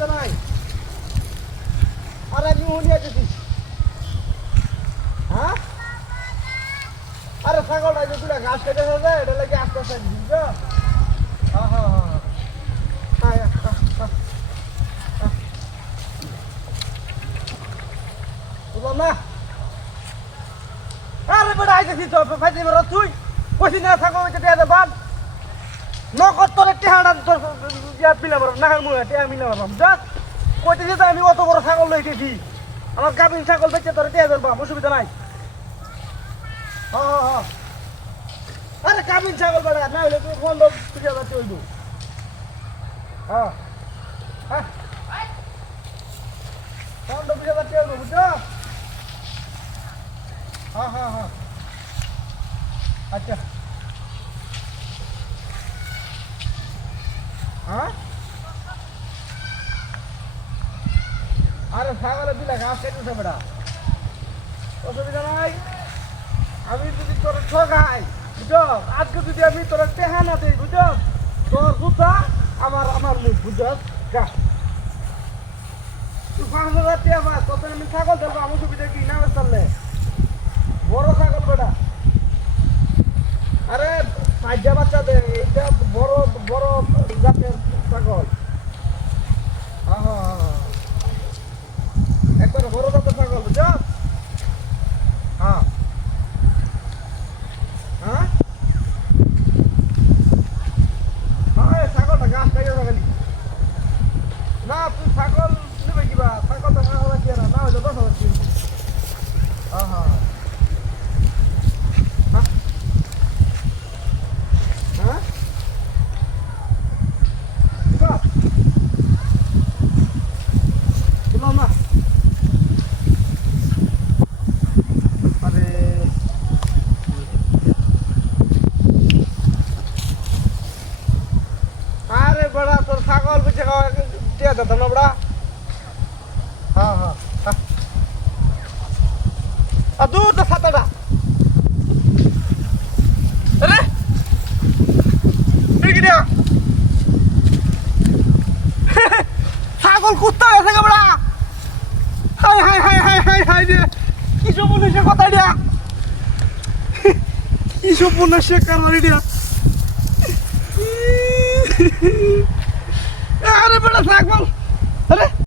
অসুবিধা নাই। আরে আমি উনি আছি। হ্যাঁ আরে ছাগলটা যে দুটা ঘাস কেটে যায় এটা লাগে আস্তে আস্তে বুঝছো। হ্যাঁ হ্যাঁ হ্যাঁ বুঝলাম না। আরে বেটা আইতেছি তো ফাইতে বেরো তুই কইছি না ছাগল কেটে বাদ নগদ তোর টেহাটা তোর ইয়া পিলাম নাহার মুখে টেহা মিলাম বুঝছ। কইতেছি তো আমি অত বড় ছাগল লইতেছি আমার গাভিন ছাগল বেচে তোর টেহা ধরবাম অসুবিধা নাই। হ্যাঁ হ্যাঁ আরে গাভিন ছাগল বেটা না হইলে তুই ফোন ধর তুই আবার চলবো। হ্যাঁ হ্যাঁ ফোন ধর তুই আবার চলবো বুঝছ। হ্যাঁ হ্যাঁ হ্যাঁ আচ্ছা হ্যাঁ আরে ছাগলের দিলে ঘাস খেতেছে বেটা অসুবিধা নাই। আমি যদি তোর ঠকাই বুঝছ আজকে যদি আমি তোর টেহা না দিই বুঝছ তোর জুতা আমার আমার মুখ বুঝছ গা তুই 5,000 টেহা পাস তত আমি ছাগল ধরবো আমার সুবিধা কি না চললে বড় ছাগল বেটা। আরে সাইজা বাচ্চা দে এটা বড় বড় জাতের ছাগল। হ্যাঁ হ্যাঁ হ্যাঁ একবার বড় জাতের ছাগল বুঝছ। হ্যাঁ হ্যাঁ হ্যাঁ ছাগলটা গাছ খাইয়া খালি না তুই ছাগল নেবে কিবা ছাগলটা 5,000 টাকা না হইলে 10,000 টাকা। হ্যাঁ হ্যাঁ হ্যাঁ বুঝলাম না। আরে আরে বড়া তোর ছাগল বেঁচে খাওয়া দিয়ে দিতাম না বড়া। হ্যাঁ হ্যাঁ আর দূর তো ছাতাটা আরে ছাগল কুত্তা গেছে গে বড়া। High high high high high high রে কি সব বলেছে কথা দিয়া কি সব বলেছে কারণ দিয়া আরে বেটা থাকবো